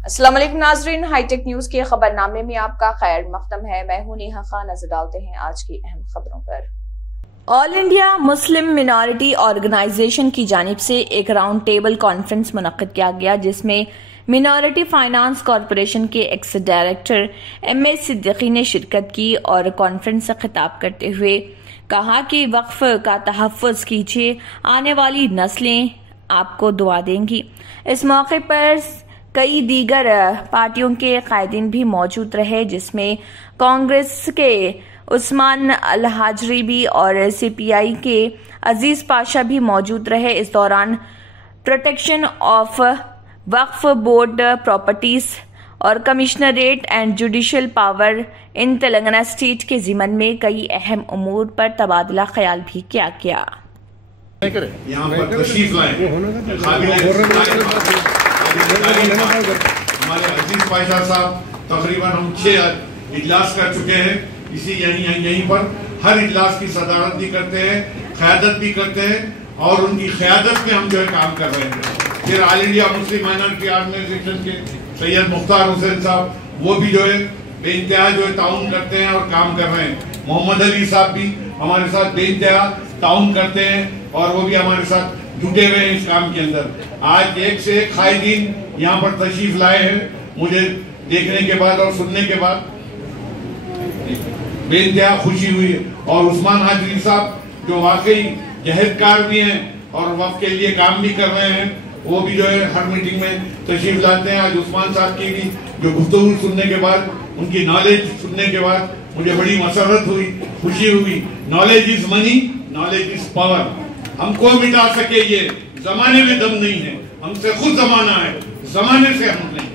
अस्सलाम वालेकुम नाजरीन, हाईटेक न्यूज के खबरनामे में आपका खैर मकदम है। मैं हूं नेहा खान। नजर डालते हैं आज की अहम खबरों पर। All India Muslim Minority Organisation की जानिब से एक राउंड टेबल कॉन्फ्रेंस मुनक्किद किया गया, जिसमें मिनॉरिटी फाइनेंस कॉरपोरेशन के एक्स डायरेक्टर एम.ए. सिद्दीकी ने शिरकत की और कॉन्फ्रेंस से खिताब करते हुए कहा कि वक्फ का तहफ़्फ़ुज़ कीजिए, आने वाली नस्लें आपको दुआ देंगी। इस मौके पर कई दीगर पार्टियों के कायदीन भी मौजूद रहे, जिसमें कांग्रेस के उस्मान अल हाजरी और CPI के अजीज पाशा भी मौजूद रहे। इस दौरान protection of Waqf board properties और commissionerate and judicial power in Telangana state के जिमन में कई अहम उमूर पर तबादला ख्याल भी किया गया। यहाँ पर तशरीफ लाए हमारे अजीज पाशा साहब, तकरीबन हम 6 इजलास कर चुके हैं। इसी यहीं पर हर इजलास की सदारत भी करते हैं, क़यादत भी करते हैं और उनकी क़यादत में हम जो है काम कर रहे हैं। फिर All India Muslim Minority Organisation के सैयद मुख्तार हुसैन साहब, वो भी जो है बेइंतहा जो है ताउन करते हैं और काम कर रहे हैं। मोहम्मद अली साहब भी हमारे साथ बेइंतहा ताउन करते हैं और वो भी हमारे साथ जुटे हुए हैं इस काम के अंदर। आज एक से एक कायदीन यहाँ पर तशरीफ लाए हैं। मुझे देखने के बाद और सुनने के बाद बेइंतहा खुशी हुई। और उस्मान हाजरी साहब जो वाकई जहदकार भी हैं और वक्त के लिए काम भी कर रहे हैं, वो भी जो है हर मीटिंग में तशरीफ लाते हैं। आज उस्मान साहब की भी जो गुफ्तगू सुनने के बाद, उनकी नॉलेज सुनने के बाद मुझे बड़ी मसरत हुई, खुशी हुई। Knowledge is money, knowledge is power. हमको मिटा सके ये जमाने में दम नहीं है, हमसे खुद जमाना है, जमाने से हम नहीं।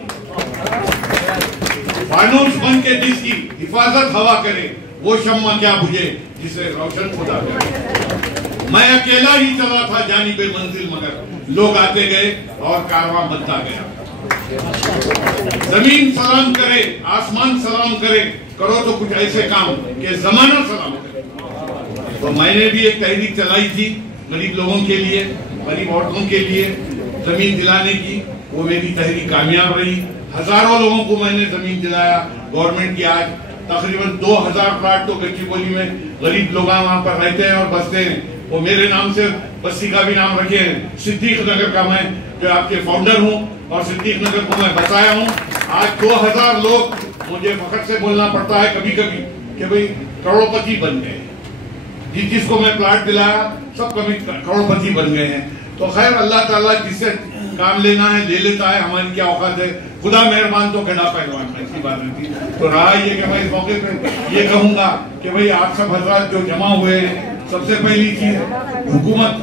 फानूस बन के जिसकी हिफाजत हवा करे, वो शम्मा क्या बुझे जिसे रोशन खुदा करे। मैं अकेला ही चला था जानिबे मंजिल, मगर लोग आते गए और कारवां बनता गया। जमीन सलाम करे, आसमान सलाम करे, करो तो कुछ ऐसे काम कि जमाना सलाम करे। तो मैंने भी एक तहरीक चलाई थी गरीब लोगों के लिए, गरीब औरतों के लिए जमीन दिलाने की। वो मेरी तहरीक कामयाब रही। हजारों लोगों को मैंने जमीन दिलाया गवर्नमेंट की। आज तकरीबन 2000 प्लाट तो गच्चीबोली में गरीब लोग वहां पर रहते हैं और बसते हैं। वो मेरे नाम से बस्ती का भी नाम रखे हैं। सिद्दीक नगर का मैं जो आपके फाउंडर हूँ और सिद्दीक नगर को मैं बसाया हूँ। आज 2000 लोग, मुझे फखर से बोलना पड़ता है कभी कभी कि भाई करोड़पति बन गए। जिसको मैं प्लाट दिलाया सब कभी करोड़पति बन गए हैं। तो खैर अल्लाह ताला जिससे काम लेना है ले लेता है, हमारी क्या औकात है। खुदा मेहरबान तो गधा पहलवान, ऐसी बात नहीं थी। तो रहा ये कि मैं इस मौके पे ये कहूंगा कि भाई आप सब हजरात जो जमा हुए हैं, सबसे पहली चीज हुकूमत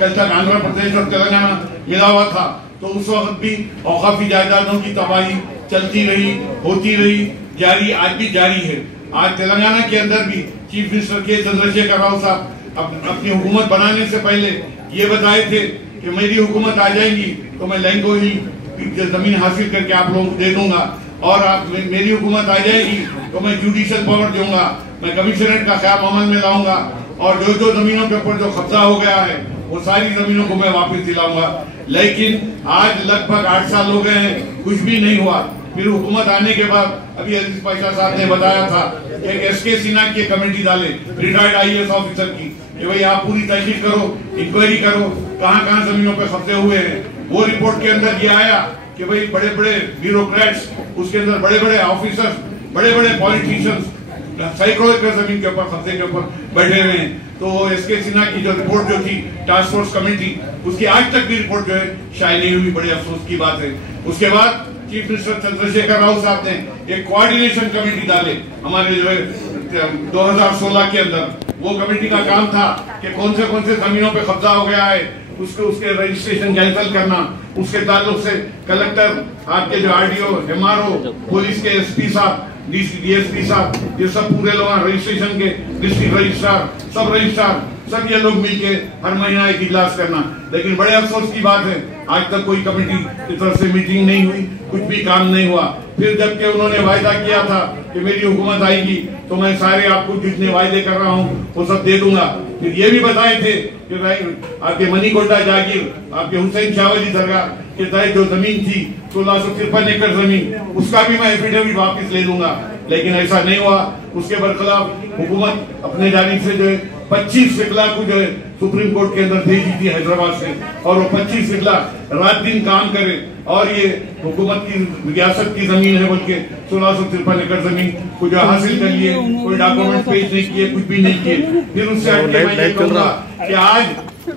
कल तक आंध्र प्रदेश और तेलंगाना मिला हुआ था, तो उस वक्त भी औकाफी जायदादों की तबाही चलती रही, होती रही, जारी आज भी जारी है। आज तेलंगाना के अंदर भी चीफ मिनिस्टर के चंद्रशेखर राव साहब अपनी हुकूमत बनाने से पहले ये बताए थे कि मेरी हुकूमत आ जाएगी तो मैं लैंगो ही जमीन हासिल करके आप लोगों को दे दूंगा, और आप मेरी हुकूमत आ जाएगी तो मैं जुडिशल पावर दूंगा, मैं कमिश्नरेट का ख्याल अमल में लाऊंगा और जो जमीनों के ऊपर जो कब्जा हो गया है वो सारी जमीनों को मैं वापस दिलाऊंगा। लेकिन आज लगभग 8 साल हो गए हैं, कुछ भी नहीं हुआ। फिर हुकूमत आने के बाद अभी अजीज पाशा साहब ने बताया था कि SK सिन्हा की कमेटी डाले, रिटायर्ड IAS ऑफिसर की, कि भाई आप पूरी तहकीक करो, इंक्वायरी करो कहाँ जमीनों पे कब्जे हुए हैं। वो रिपोर्ट के अंदर ये आया कि भाई बड़े बड़े ब्यूरोक्रेट्स, उसके अंदर बड़े बड़े ऑफिसर्स, बड़े बड़े पॉलिटिशियंस सैकड़ों एकड़ जमीन के ऊपर कब्जे के ऊपर बैठे हुए हैं। तो SK सिन्हा की जो रिपोर्ट जो थी टास्क फोर्स कमेटी, उसकी आज तक भी रिपोर्ट जो है शायद नहीं हुई। बड़े अफसोस की बात है। उसके बाद चीफ मिनिस्टर चंद्रशेखर राव साहब ने एक कोऑर्डिनेशन कमेटी डाले हमारे जो है 2016 के अंदर। वो कमेटी का काम था कि कौन से जमीनों पे कब्जा हो गया है उसके रजिस्ट्रेशन कैंसिल करना, उसके ताल्लुक से कलेक्टर, आपके जो RDO, MRO, पुलिस के SP साहब, DSP साहब, ये सब पूरे लोग रजिस्ट्रेशन के डिस्ट्रिक्ट रजिस्ट्रार, सब रजिस्ट्रार, सब ये लोग मिलके हर महीना एक इजलास करना। लेकिन बड़े अफसोस की बात है आज तक कोई कमेटी की तरफ से मीटिंग नहीं हुई, कुछ भी काम नहीं हुआ। फिर जबकि उन्होंने वायदा किया था कि मेरी हुकूमत आएगी तो मैं सारे आपको जितने वायदे कर रहा हूँ वो सब दे दूंगा। फिर ये भी बताए थे कि भाई आपके मनीकोटा जागीर, आपके हुसैन शाह वाली दरगाह, के तहत जो जमीन थी 1653 एकड़ जमीन, उसका भी मैं एफिडेविट वापस ले लूंगा, लेकिन ऐसा नहीं हुआ। उसके बरखिलाफ हुकूमत अपने जानिब से जो है 25 फिकला को जो है सुप्रीम कोर्ट के अंदर भेजी थी हैदराबाद से, और वो 25 फिकला रात दिन काम करे, और ये हुकूमत की रियासत की जमीन है बल्कि 1653 एकड़ जमीन को जो हासिल कर लिए, कोई डॉक्यूमेंट पेश नहीं किए, कुछ भी नहीं किए। फिर उससे हटके मैं ये कहूंगा कि आज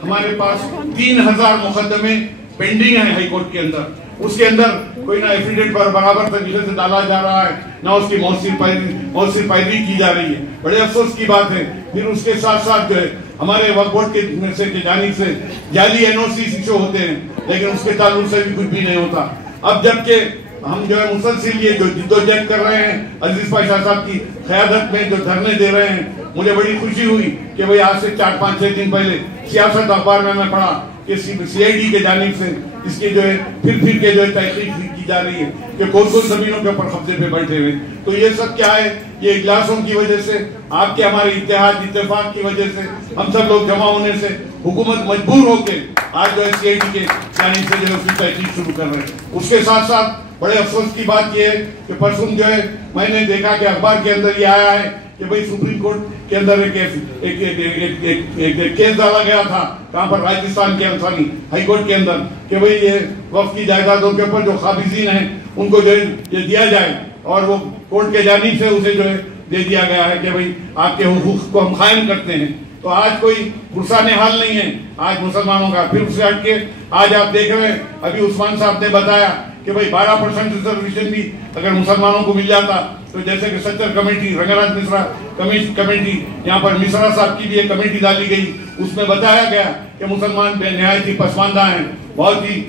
हमारे पास 3000 मुकदमे पेंडिंग है हाई कोर्ट के अंदर, उसके अंदर कोई ना एफिडेविट पर बराबर तरीके से डाला जा रहा है, ना उसकी मौसिर पैरवी की जा रही है। बड़े अफसोस की बात है। फिर उसके साथ साथ जो है हमारे वक्फ बोर्ड के जानिब से जाली एनओसी इशू होते हैं, लेकिन उसके ताल्लुक से भी कुछ भी नहीं होता। अब जबकि हम जो है मुसलसिल ये जो जिद्दोजहद कर रहे हैं अजीज पाशा साहब की क़यादत में जो धरने दे रहे हैं, मुझे बड़ी खुशी हुई कि भाई आज से 4-5-6 दिन पहले सियासत अखबार में मैं पढ़ा कि सीआईडी के जानिब से इसके जो है फिर के जो है तहकीक की जा रही है कि कौन कौन जमीनों के ऊपर कब्जे पे बैठे हुए। तो ये सब क्या है? ये इजलासों की वजह से, आपके हमारे इत्तेफाक की वजह से, हम सब लोग जमा होने से हुकूमत मजबूर होके आज जो है सीआईडी के जानिब से जो है उसकी तहकीक शुरू कर रहे हैं। उसके साथ साथ बड़े अफसोस की बात यह है कि परसों जो है मैंने देखा कि अखबार के अंदर ये आया है कि भाई सुप्रीम कोर्ट के अंदर एक केस डाला गया था, कहां पर? राजस्थान के अंसानी हाई कोर्ट के अंदर, कि भाई ये वक्फ की जायदादों के ऊपर जो काबिजीन हैं उनको जो है ये दिया जाए, और वो कोर्ट के जानिब से उसे जो है दे दिया गया है कि भाई आपके हुकूक को हम कायम करते हैं। तो आज कोई पुरसाने हाल नहीं है आज मुसलमानों का। फिर उससे हटके आज आप देख रहे हैं, अभी उस्मान साहब ने बताया कि भाई 12% रिजर्वेशन भी अगर मुसलमानों को मिल जाता, तो जैसे कि सच्चर कमेटी, रंगनाथ मिश्रा कमेटी, यहाँ पर मिश्रा साहब की भी एक कमेटी डाली गई, उसमें बताया गया कि मुसलमान बेनहायत ही पसमानदा हैं, बहुत ही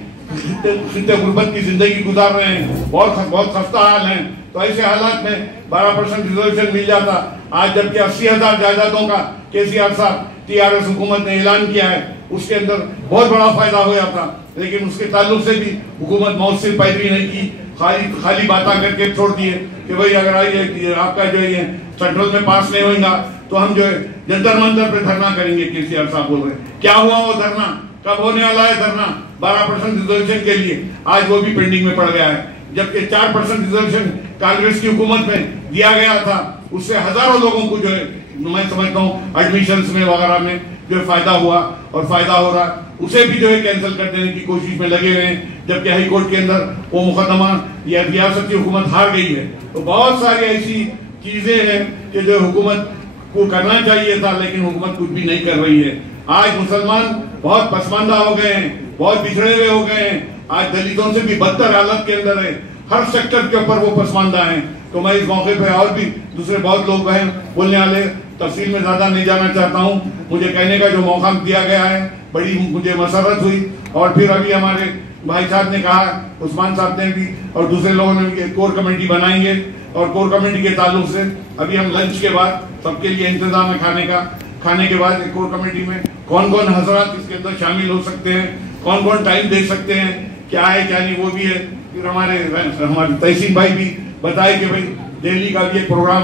खित्ते गुर्बत की जिंदगी गुजार रहे हैं, बहुत खस्ता हाल है। तो ऐसे हालात में 12% रिजर्वेशन मिल जाता। आज जबकि 80,000 जायदादों का केसीआर साहब टीआरएस हुकूमत ने ऐलान किया है, उसके अंदर बहुत बड़ा फायदा हो जाता, लेकिन उसके ताल्लुक से भी हुकूमत मौत पैरवी नहीं की, खाली बातें करके छोड़ दिए कि भाई अगर आइए आपका जो है सेंट्रल में पास नहीं होगा तो हम जो है जंतर मंतर पे धरना करेंगे। केसीआर साहब बोल रहे हैं, क्या हुआ वो धरना? कब होने वाला है धरना 12% रिजर्वेशन के लिए? आज वो भी पेंडिंग में पड़ गया है, जबकि 4% रिजर्वेशन कांग्रेस की हुकूमत में दिया गया था। उससे हजारों लोगों को जो है मैं समझता हूँ एडमिशन में वगैरह में जो फायदा हुआ और फायदा हो रहा, उसे भी जो है कैंसिल कर देने की कोशिश में लगे हुए हैं, जबकि हाई कोर्ट के अंदर वो मुकदमा या रियासत की हुकूमत हार गई है। तो बहुत सारी ऐसी चीजें हैं कि जो हुकूमत को करना चाहिए था, लेकिन हुकूमत कुछ भी नहीं कर रही है। आज मुसलमान बहुत पसमानदा हो गए हैं, बहुत बिछड़े हुए हो गए हैं, आज दलितों से भी बदतर हालत के अंदर है, हर सेक्टर के ऊपर वो पसमानदा है। तो मैं इस मौके पे और भी दूसरे बहुत लोग हैं बोलने वाले, तफसील में ज्यादा नहीं जाना चाहता हूँ। मुझे कहने का जो मौका दिया गया है, बड़ी मुझे मसरत हुई। और फिर अभी हमारे भाई साहब ने कहा, उस्मान साहब ने भी और दूसरे लोगों ने भी कोर कमेटी बनाएंगे, और कोर कमेटी के ताल्लुक से अभी हम लंच के बाद सबके लिए इंतजाम है खाने का। खाने के बाद एक कोर कमेटी में कौन कौन हजरात इसके अंदर शामिल हो सकते हैं, कौन कौन टाइम दे सकते हैं, क्या है क्या नहीं, वो भी है। फिर हमारे तहसीन भाई भी बताए कि भाई दिल्ली का भी एक प्रोग्राम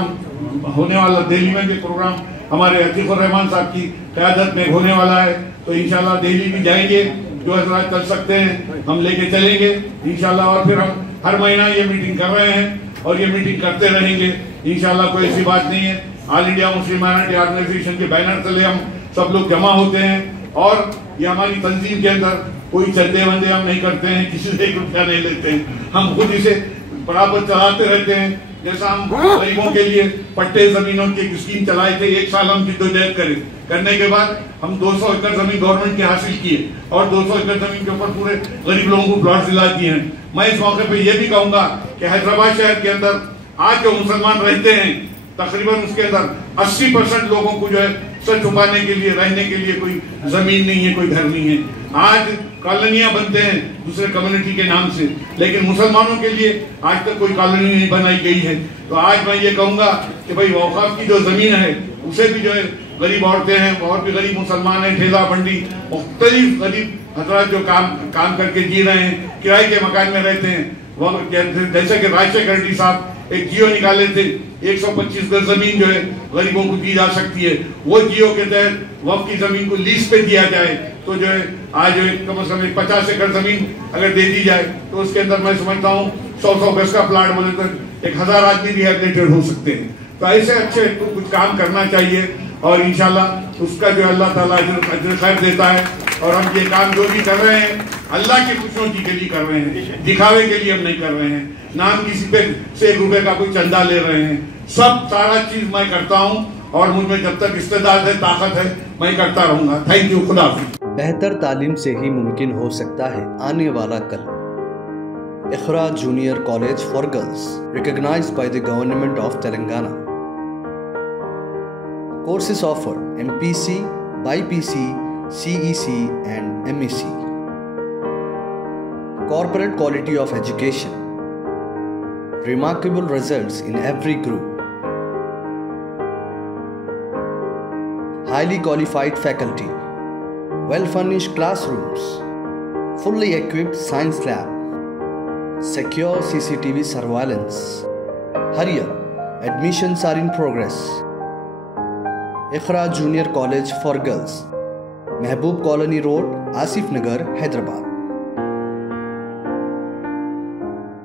होने वाला, दिल्ली में भी प्रोग्राम हमारे अतीकुर रहमान साहब की क़यादत में होने वाला है। तो इंशाल्लाह दिल्ली भी जाएंगे, जो हजरात कर सकते हैं हम लेके चलेंगे इंशाल्लाह। और फिर हम हर महीना ये मीटिंग कर रहे हैं और ये मीटिंग करते रहेंगे इंशाल्लाह। कोई ऐसी बात नहीं है। All India Muslim Minority Organisation के बैनर तले हम सब लोग जमा होते हैं, और ये हमारी तंजीम के अंदर कोई चंदे वंदे हम नहीं करते हैं, किसी से 1 रुपया नहीं लेते हैं, हम खुद इसे बराबर चलाते रहते हैं। जैसा हम गरीबों के लिए पट्टे जमीनों की स्कीम चलाए थे, 1 साल हम जिद्दोजहद करने के बाद हम 200 एकड़ जमीन गवर्नमेंट के हासिल किए, और 200 एकड़ जमीन के ऊपर पूरे गरीब लोगों को प्लॉट दिला दिए हैं। मैं इस मौके पे ये भी कहूंगा कि हैदराबाद शहर के अंदर आज जो मुसलमान रहते हैं, तकरीबन उसके अंदर 80% लोगों को जो है सर छुपाने के लिए, रहने के लिए कोई जमीन नहीं है, कोई घर नहीं है। आज कॉलोनियां बनते हैं दूसरे कम्युनिटी के नाम से, लेकिन मुसलमानों के लिए आज तक कोई कॉलोनी नहीं बनाई गई है। तो आज मैं ये कहूंगा कि भाई वक़ाफ की जो जमीन है उसे भी जो है गरीब औरतें हैं और भी गरीब मुसलमान हैं, ठेला मंडी मुख्तलिफ गरीब हजरात जो काम करके जी रहे हैं, किराए के मकान में रहते हैं, वो जैसे कि राजशेखर रेड्डी साहब एक जियो निकाले थे, 125 गज जमीन जो है गरीबों को दी जा सकती है, वो जियो के तहत वक्फ की जमीन को लीज पे दिया जाए तो जो है आज कम से कम 50 एकड़ जमीन अगर दे दी जाए तो उसके अंदर मैं समझता हूँ 100 गज का प्लाट बोले तो 1000 आदमी रिहेबिलिटेड हो सकते हैं। तो ऐसे अच्छे कुछ काम करना चाहिए और इंशाल्लाह उसका जो अल्लाह ताला अजर खैर देता है। और हम ये काम जो भी कर रहे हैं अल्लाह की खुशियों के लिए कर रहे हैं, दिखावे के लिए हम नहीं कर रहे हैं, ना हम किसी पे से 1 रुपए का कोई चंदा ले रहे हैं। सब सारा चीज मैं करता हूँ और मुझमें जब तक इस्तेदाद है, ताकत है, मैं करता रहूंगा। Thank you. खुदा हाफिज़। बेहतर तालीम से ही मुमकिन हो सकता है आने वाला कल। Iqra junior college for girls, recognized by the Government of Telangana. Courses offered: MPC, BPC, CEC and MEC. Corporate quality of education. Remarkable results in every group. Highly qualified faculty. Well-furnished classrooms. Fully equipped science lab. Secure CCTV surveillance. Hurry up, admissions are in progress. Ikhra Junior College for Girls, Mehboob Colony Road, Asif Nagar, Hyderabad.